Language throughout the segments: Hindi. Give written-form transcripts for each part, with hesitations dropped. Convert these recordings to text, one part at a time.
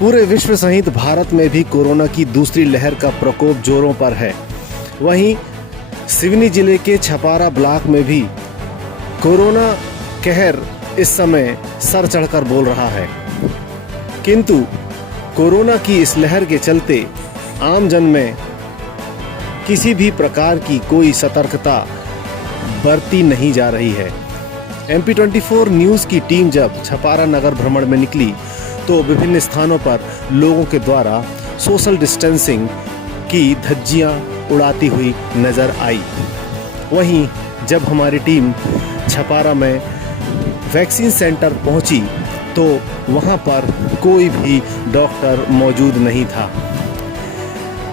पूरे विश्व सहित भारत में भी कोरोना की दूसरी लहर का प्रकोप जोरों पर है। वहीं सिवनी जिले के छपारा ब्लॉक में भी कोरोना कहर इस समय सर चढ़कर बोल रहा है। किंतु कोरोना की इस लहर के चलते आम जन में किसी भी प्रकार की कोई सतर्कता बरती नहीं जा रही है। MP24 न्यूज़ की टीम जब छपारा नगर भ्रमण में निकली तो विभिन्न स्थानों पर लोगों के द्वारा सोशल डिस्टेंसिंग की धज्जियां उड़ाती हुई नजर आई। वहीं जब हमारी टीम छपारा में वैक्सीन सेंटर पहुंची तो वहां पर कोई भी डॉक्टर मौजूद नहीं था।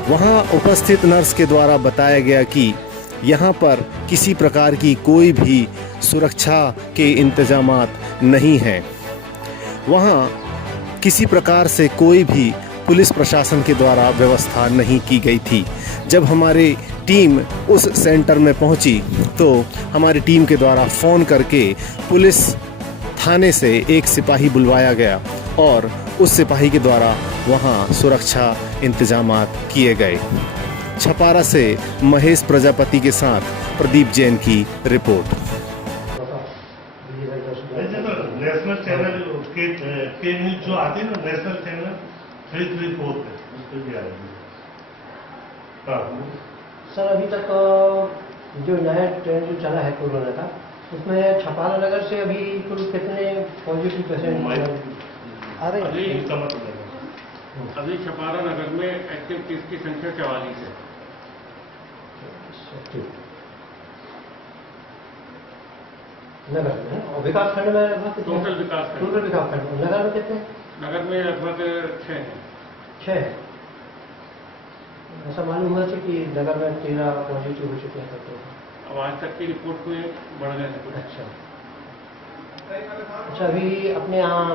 वहां उपस्थित नर्स के द्वारा बताया गया कि यहां पर किसी प्रकार की कोई भी सुरक्षा के इंतजामात नहीं हैं। वहां किसी प्रकार से कोई भी पुलिस प्रशासन के द्वारा व्यवस्था नहीं की गई थी। जब हमारी टीम उस सेंटर में पहुंची तो हमारी टीम के द्वारा फ़ोन करके पुलिस थाने से एक सिपाही बुलवाया गया और उस सिपाही के द्वारा वहां सुरक्षा इंतजामात किए गए। छपारा से महेश प्रजापति के साथ प्रदीप जैन की रिपोर्ट। नेशनल चैनल के न्यूज जो आते हैं ना, नेशनल चैनल 334 है, उस पर भी आएगी। सर अभी तक जो नया ट्रेंड जो चला है कोरोना का, उसमें छपारा नगर से अभी कुल कितने पॉजिटिव पेशेंट आ रहे हैं? अभी छपारा नगर में एक्टिव केस की संख्या 44 है। नगर में और विकास खंड में टोटल विकास खंड नगर में कितने? नगर में लगभग 6 हैं। 6 है। ऐसा मालूम हुआ था कि नगर में 13 पॉजिटिव हो चुके हैं। तो अब आज तक की रिपोर्ट में बढ़ गए हैं। अच्छा, अभी अपने यहाँ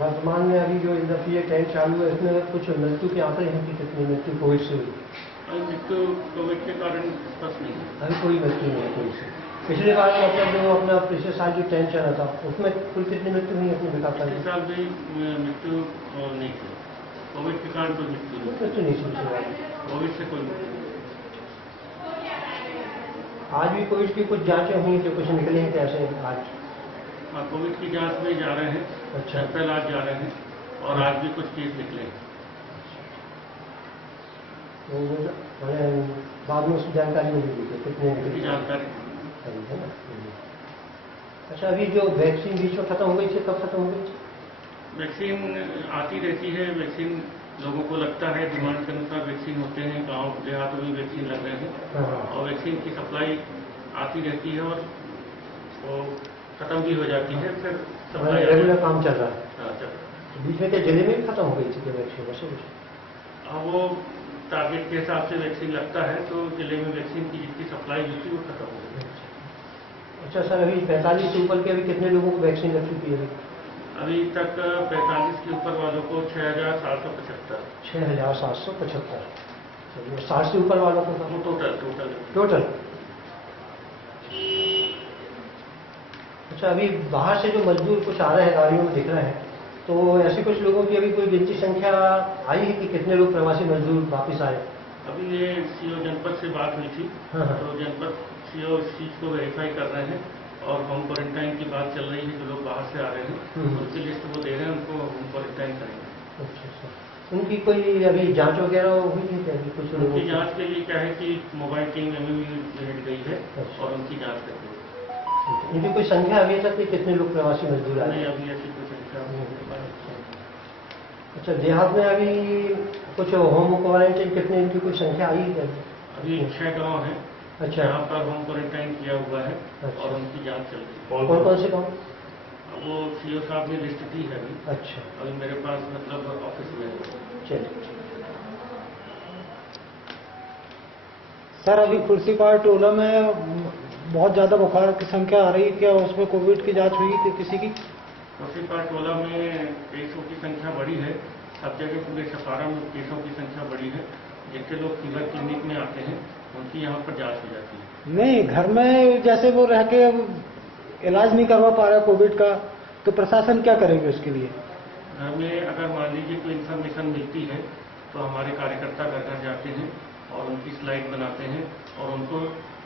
वर्तमान में अभी जो ये ट्रेंड चालू है, इसमें कुछ मृत्यु के आंकड़े हैं कि कितनी मृत्यु कोविड से हुई? मृत्यु कोविड के कारण स्पष्ट नहीं है। अभी कोई मृत्यु नहीं है कोई से। पिछले बार मतलब जो अपना पिछले साल जो ट्रेंड चला था उसमें कुल कितनी मृत्यु हुई अपने विकास पिछले साल भी मृत्यु नहीं थी। कोविड के कारण कोई मृत्यु नहीं थी। कोविड से कोई मृत्यु। आज भी कोविड की कुछ जांचें हुई तो कुछ निकले हैं कैसे आज? हाँ, कोविड की जांच में जा रहे हैं। अच्छा, पहले आज जा रहे हैं और आज भी कुछ केस निकले हैं। तो बाद में उसकी जानकारी मिलेगी कितने जानकारी है ना। अच्छा, अभी जो वैक्सीन बीच में खत्म हो गई थी, कब खत्म हो गई? वैक्सीन आती रहती है। वैक्सीन लोगों को लगता है डिमांड के अनुसार वैक्सीन होते हैं। गांव देहातों में वैक्सीन लग रहे हैं और वैक्सीन की सप्लाई आती रहती है और वो खत्म भी हो जाती है। फिर सप्लाई रेगुलर काम चल रहा है। हाँ, चल रहा है। बीच में क्या जिले में खत्म हो गई थी वैक्सीन वैसे? अब वो टारगेट के हिसाब से वैक्सीन लगता है तो जिले में वैक्सीन की जितनी सप्लाई होती है वो खत्म हो गई। अच्छा सर, अभी 45 से ऊपर के अभी कितने लोगों को वैक्सीन लग चुकी है? अभी तक 45 के ऊपर वालों को 6,775। 6,775। 60 से ऊपर वालों को टोटल। अच्छा, अभी बाहर से जो मजदूर कुछ आ रहे हैं, गाड़ियों में दिख रहे हैं, तो ऐसे कुछ लोगों की अभी कोई गिनती संख्या आई है कि कितने लोग प्रवासी मजदूर वापिस आए? अभी ये सीओ जनपद से बात हुई थी। तो जनपद सीओ इस चीज को वेरीफाई कर रहे हैं और होम क्वारंटाइन की बात चल रही है। जो लोग बाहर से आ रहे हैं उनकी लिस्ट वो दे रहे हैं, उनको होम क्वारंटाइन करेंगे। अच्छा, उनकी कोई अभी जांच वगैरह हुई है क्या? कुछ लोगों की जांच के लिए क्या है कि मोबाइल टीम भेज गई है और उनकी जांच कर रही है। इनकी कोई संख्या अभी तक कितने लोग प्रवासी मजदूर आए? नहीं, अभी ऐसी कोई संख्या नहीं। अच्छा, देहात में अभी कुछ होम क्वारंटाइन कितने इनकी कोई संख्या आई है? अभी 6 गाँव है। अच्छा, यहाँ पर होम क्वारंटाइन किया हुआ है। अच्छा। और उनकी जांच चल रही है। कौन कौन से गाँव? वो सीओ साहब ने लिस्ट दी है अभी। अच्छा, अभी मेरे पास मतलब ऑफिस में है। चलिए। सर, अभी खुर्सीपार टोला में बहुत ज़्यादा बुखार की संख्या आ रही है, क्या उसमें कोविड की जांच हुई थी किसी की? खुर्सीपार टोला में केसों की संख्या बढ़ी है। सब जगह पूरे छपारा में केसों की संख्या बढ़ी है। जितने लोग फीवर क्लिनिक में आते हैं उनकी यहाँ पर जांच हो जाती है। नहीं, घर में जैसे वो रह के इलाज नहीं करवा पा रहा कोविड का, तो प्रशासन क्या करेगी उसके लिए? घर में अगर मान लीजिए कोई इन्फॉर्मेशन मिलती है तो हमारे कार्यकर्ता घर घर जाते हैं और उनकी स्लाइड बनाते हैं और उनको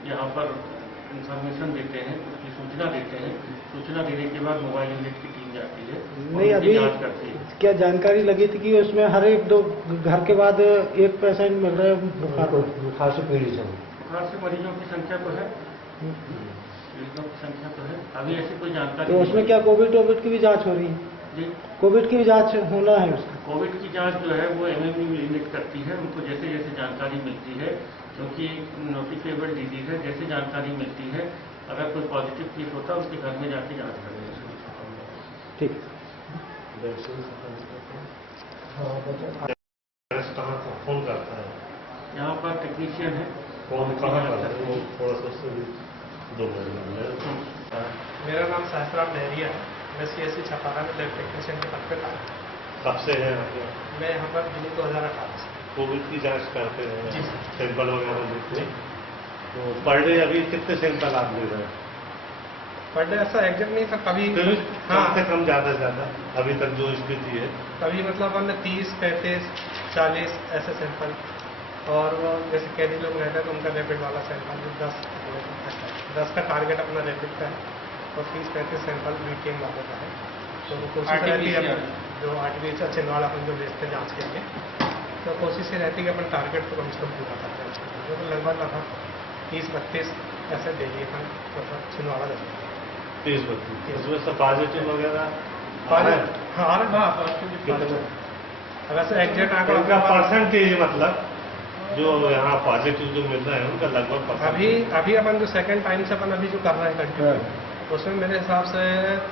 यहाँ पर इन्फॉर्मेशन देते हैं, उसकी सूचना देते हैं। सूचना देने के बाद मोबाइल यूनिट की टीम जाती है और नहीं, उनकी अभी जांच करती है। क्या जानकारी लगी थी कि उसमें हर एक 2 घर के बाद एक पेशेंट मिल रहा है बुखार से पीड़ित है। बुखार से मरीजों की संख्या तो है, मरीजों की संख्या तो है, अभी ऐसी कोई जानकारी तो नहीं उसमें है। क्या कोविड की भी जांच हो रही है? जी, कोविड की भी जांच होना है उसका? कोविड की जांच जो है वो एमएमयू यूनिट करती है। उनको जैसे जैसे जानकारी मिलती है, क्योंकि नोटिफिकेबल डिजीज है, जैसे जानकारी मिलती है अगर कोई पॉजिटिव केस होता है उसके घर में जाके जांच करेंगे। ठीक। कहाँ फोन करता है? यहाँ पर टेक्नीशियन है। फोन कहाँ करता है? वो थोड़ा सा उससे भी 2 मिनट। मेरा नाम सहस्राम लहरिया है। मैं CSC छपारा में लैब टेक्नीशियन के पद पे था। कब से है? मैं यहाँ पर जून 2018 से। कोविड की जांच करते हैं, जी सर। सैंपल वगैरह लेते हैं। तो पर डे अभी कितने सैंपल आप ले रहे हैं? पर डे ऐसा एग्जैक्ट नहीं था, कभी कम हाँ से कम ज़्यादा से ज़्यादा अभी तक जो स्थिति है। कभी मतलब हमने 30, 35, 40 ऐसे सैंपल, और वो जैसे कैदी लोग रहते हैं तो उनका रैपिड वाला सैंपल 10 का टारगेट अपना रैपिड का है और 30-35 सैंपल BTM वालों का है। तो वो कोशिश रहती है जो आर्टिफिशियल छिंदवाड़ा अपन जो भेजते हैं जाँच के लिए, तो कोशिश ये रहती है कि अपन टारगेट को कम से कम पूरा करते हैं। तो लगभग 30-32 ऐसे डेली अपन मतलब छिंदवाड़ा देते हैं। 30-32 उसमें से पॉजिटिव वगैरह वैसे एग्जैक्ट आंकड़ा उनका परसेंटेज मतलब जो यहाँ पॉजिटिव जो मिल रहा है उनका लगभग अभी अपन जो सेकंड टाइम से अपन अभी जो कर रहे हैं कंटिन्यू, उसमें मेरे हिसाब से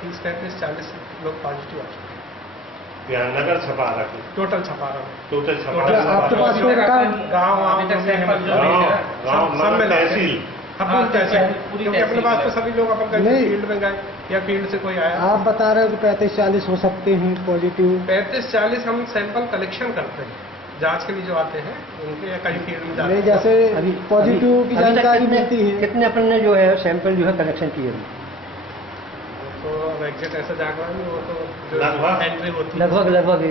30-35-40 लोग पॉजिटिव आ चुके हैं। यहाँ नगर छपारा की टोटल छपारा में टोटल आपके पास कोई रिकॉर्ड? गाँव सब में तहसील क्योंकि अपने पास तो सभी लोग अपन नहीं। फील्ड में गए या फील्ड से कोई आया। आप बता रहे हो कि 35-40 हो सकते हैं पॉजिटिव। 35-40 हम सैंपल कलेक्शन करते हैं जांच के लिए जो आते हैं उनके, या कहीं फील्ड में जाते नहीं, हैं। जैसे पॉजिटिव की जानकारी मिलती है। कितने अपन ने जो है सैंपल जो है कलेक्शन किए? तो अब एग्जैक्ट ऐसा जानना नहीं, वो तो जो लगभग एंट्री होती है लगभग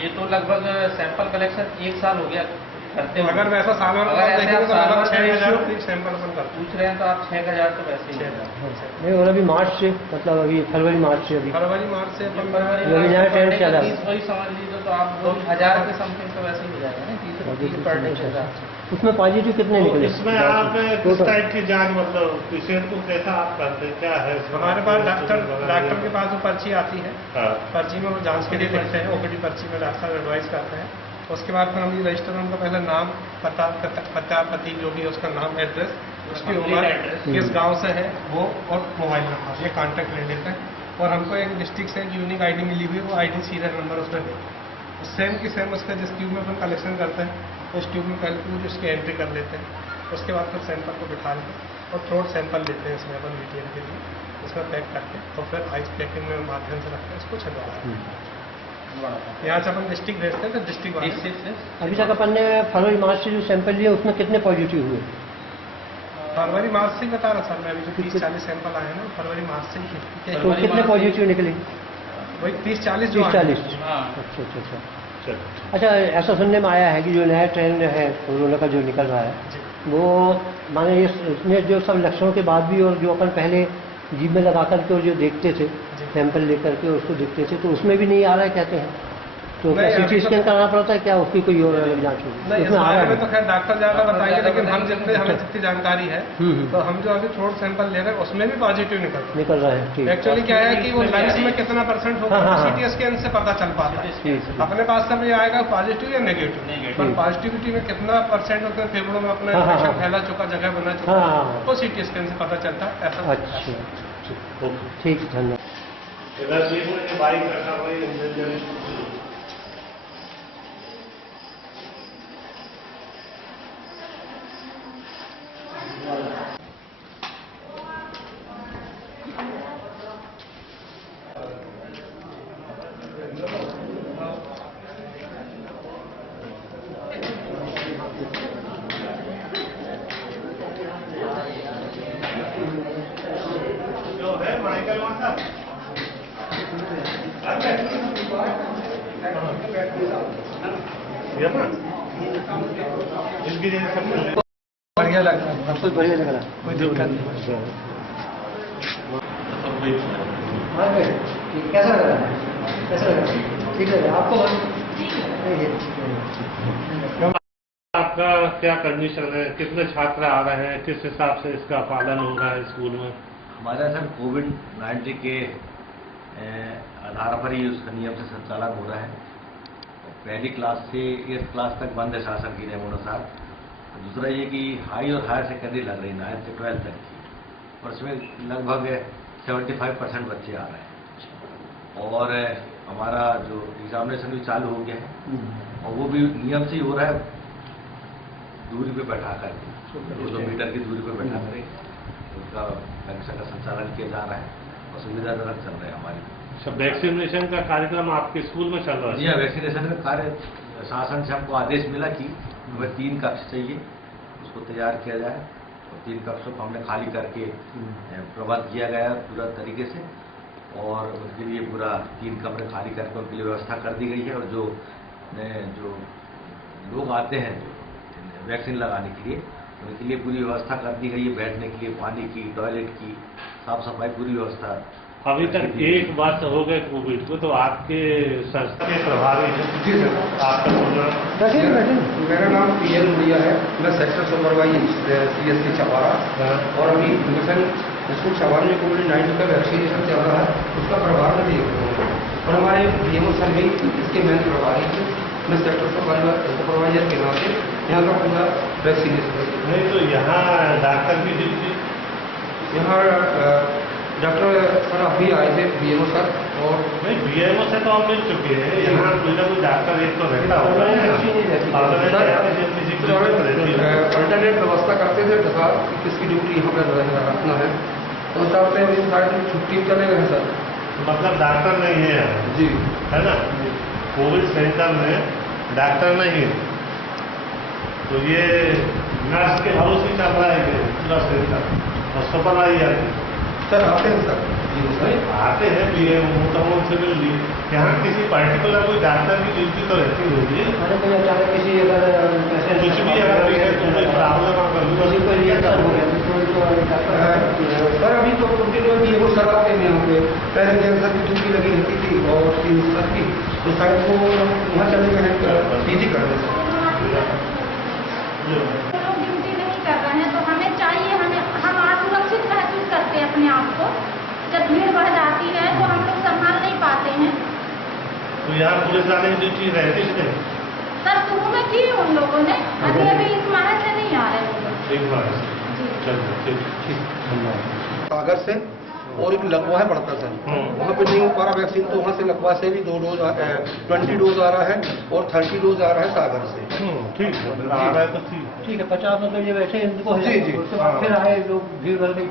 ये तो लगभग सैंपल कलेक्शन 1 साल हो गया करते हुए। अगर वैसा सालाना अगर ऐसे देखेंगे तो आप लगभग सालाना 6,000 सैंपल अपन करते पूछ रहे हैं तो आप 6,000 तो वैसे ही है। नहीं, और अभी मार्च से मतलब अभी फरवरी मार्च से अभी हैं। फरवरी मार्च से अपन ये भी नया ट्रेंड चल रहा है। 30 वही समझ लीजिए तो आप 1000 के समथिंग तो वैसे ही हो जाएगा ना, 30 पर डे चल रहा है। उसमें पॉजिटिव कितने निकले? इसमें आप किस टाइप की जांच मतलब पेशेंट को कैसा आप करते हैं, क्या है इसमें? हमारे पास डॉक्टर के पास जो पर्ची आती है, हाँ। पर्ची में वो जांच के लिए लिखते हैं, OPD पर्ची में डॉक्टर एडवाइस करते हैं। उसके बाद फिर हम ये रजिस्टर में उनका पहले नाम, पति जो भी है उसका नाम, एड्रेस, उसकी उम्र, किस गांव से है वो, और मोबाइल नंबर, ये कॉन्टैक्ट ले लेते हैं। और हमको एक डिस्ट्रिक्ट से यूनिक ID मिली हुई है, वो ID सीरियल नंबर उसमें दे, सेम की सेम उसका जिस ट्यूब में अपन कलेक्शन करते हैं उस ट्यूब में पहले पूरी उसकी एंट्री कर लेते हैं। उसके बाद फिर सैंपल को बिठा के और थ्रोट सैंपल लेते हैं इसमें अपन BTM के लिए, उसमें पैक करके और फिर आइस पैकिंग में माध्यम से रखते हैं इसको छिंदवाड़ा। यहाँ से अपन डिस्ट्रिक्ट भेजते हैं तो डिस्ट्रिक्ट अभी तक अपन ने फरवरी मार्च से जो सैंपल लिए उसमें कितने पॉजिटिव हुए? फरवरी मार्च से ही बता रहा सर मैं, अभी जो 30-40 सैंपल आए हैं ना फरवरी मार्च से ही। तो कितने पॉजिटिव निकले? वही 30-40 जो 30-40। हाँ। अच्छा। अच्छा, ऐसा सुनने में आया है कि जो नया ट्रेंड है कोरोना का जो निकल रहा है वो माने इसमें जो सब लक्षणों के बाद भी और जो अपन पहले जीभ में लगा करके और जो देखते थे सैंपल लेकर के उसको देखते थे तो उसमें भी नहीं आ रहा है कहते हैं, तो क्या CT स्कैन कराना पड़ता है क्या, उसकी कोई और अलग जांच होगी? नहीं, इस उसमें आ बारे रहा में तो है? खैर डॉक्टर ज्यादा बताएंगे, लेकिन हमें जितनी जानकारी है तो हम जो अभी थ्रोट सैंपल ले रहे हैं उसमें भी पॉजिटिव निकल रहा है। ठीक। एक्चुअली क्या है कि वो लंग्स में कितना % होगा हाँ, हाँ, CT स्कैन से पता चल पाता है। ठीक। अपने पास सब ये आएगा पॉजिटिव या नेगेटिव, पर पॉजिटिविटी में कितना % होता है फेफड़ों में अपना हाँ, हाँ, इन्फेक्शन हाँ। फैला चुका, जगह बना हाँ, चुका, हाँ। वो CT स्कैन से पता चलता है ऐसा। अच्छा, ठीक, धन्यवाद। इधर देखो ये बाइक रखा हुआ है इंजन जो है माइकल वहाँ ये ना इसकी जगह सब बढ़िया लग रहा है, सब बढ़िया लग रहा है। कोई दिक्कत नहीं। कैसा लग रहा है? कैसा लग रहा है? ठीक है आपको? आपका क्या कंडीशन है, कितने छात्र आ रहे हैं, किस हिसाब से इसका पालन हो रहा है स्कूल में? हमारे सर कोविड-19 के आधार पर ही उसका नियम से संचालन हो रहा है। पहली क्लास से 8th क्लास तक बंद है शासन के नियमानुसार। दूसरा ये कि हाई और हायर सेकेंडरी लग रही 9th से 12th तक की, और इसमें लगभग 75% बच्चे आ रहे हैं। और हमारा जो एग्जामिनेशन भी चालू हो गया है, और वो भी नियम से ही हो रहा है, दूरी पे बैठा कर 200 मीटर की दूरी पे बैठा कर उसका परीक्षा का संचालन किया जा रहा है, और सुविधाजनक चल रहा है हमारी। अच्छा, वैक्सीनेशन का कार्यक्रम आपके स्कूल में चल रहा है? जी हाँ, वैक्सीनेशन का कार्य शासन से हमको आदेश मिला कि हमें 3 कक्ष चाहिए, उसको तैयार किया जाए, और 3 कक्षों को हमने खाली करके प्रबंध किया गया पूरा तरीके से, और उनके लिए पूरा 3 कमरे खाली करके उनके लिए व्यवस्था कर दी गई है। और जो लोग आते हैं जो वैक्सीन लगाने के लिए, उनके लिए पूरी व्यवस्था कर दी गई है, बैठने के लिए, पानी की, टॉयलेट की, साफ सफाई पूरी व्यवस्था। अभी तक 1 वर्ष हो गए कोविड को, तो आपके संस्था के प्रभारी हैं? जी सर, आपका पूरा मेरा नाम पीएल मुड़िया है। मैं सेक्टर सुपरवाइजर CSC छपारा, और अभी मिशन स्कूल छपारा में कोविड-19 का वैक्सीनेशन चल रहा है, उसका प्रभार मैं देख रहा हूँ। और हमारे DMO सर भी इसके मेन प्रभारी हैं। मैं सेक्टर सुपरवाइजर के नाते यहाँ का पूरा वैक्सीनेशन। नहीं तो यहाँ डॉक्टर की ड्यूटी? यहाँ डॉक्टर सर अभी आए थे, BMO सर। और नहीं, BMO से तो हम मिल चुके हैं, यहाँ कोई ना कोई डॉक्टर एक तो रहता होगा। अल्टरनेट व्यवस्था करते थे सर, किसकी ड्यूटी यहाँ पर रखना है, तो उस हिसाब से अभी सारे छुट्टी चले गए सर। मतलब डॉक्टर नहीं है यहाँ? जी, है ना। कोविड सेंटर में डॉक्टर नहीं है, तो ये नर्स के हाउस ही चल रहा है पूरा सेंटर, और सुपरवाइजर सर आते हैं सर। आते हैं BMO, तो हम उनसे मिल ली। यहाँ किसी पर्टिकुलर कोई डॉक्टर की ड्यूटी तो रहती होगी? अरे कोई अचानक किसी अगर कुछ भी अगर है तो कोई प्रॉब्लम किसी को रिएक्शन हो गया सर अभी तो BMO सर आते हैं यहाँ पे। पहले कैंसर की ड्यूटी लगी रहती थी, और सर की तो शायद वो वहाँ चले गए PG कर रहे ड्यूटी नहीं कर रहे हैं, तो हमें चाहिए, हम असुरक्षित महसूस करते हैं अपने आप को। जब भीड़ बढ़ जाती है तो हम लोग संभाल नहीं पाते हैं। तो यहाँ पुलिस वाले की ड्यूटी रहती है? सर शुरू में की उन लोगों ने, अभी इस माह से नहीं आ रहे हैं। एक बार सागर से, और एक लकवा है पड़ता सर, वहाँ पे नहीं हो पा रहा वैक्सीन, तो वहाँ से लकवा से भी 2 डोज 20 डोज आ रहा है, और 30 डोज आ रहा है सागर से। ठीक है, आ रहा है तो ठीक है। 50 मतलब ये वैसे इनको जी, जी। फिर आए लोग भीड़ भर गई।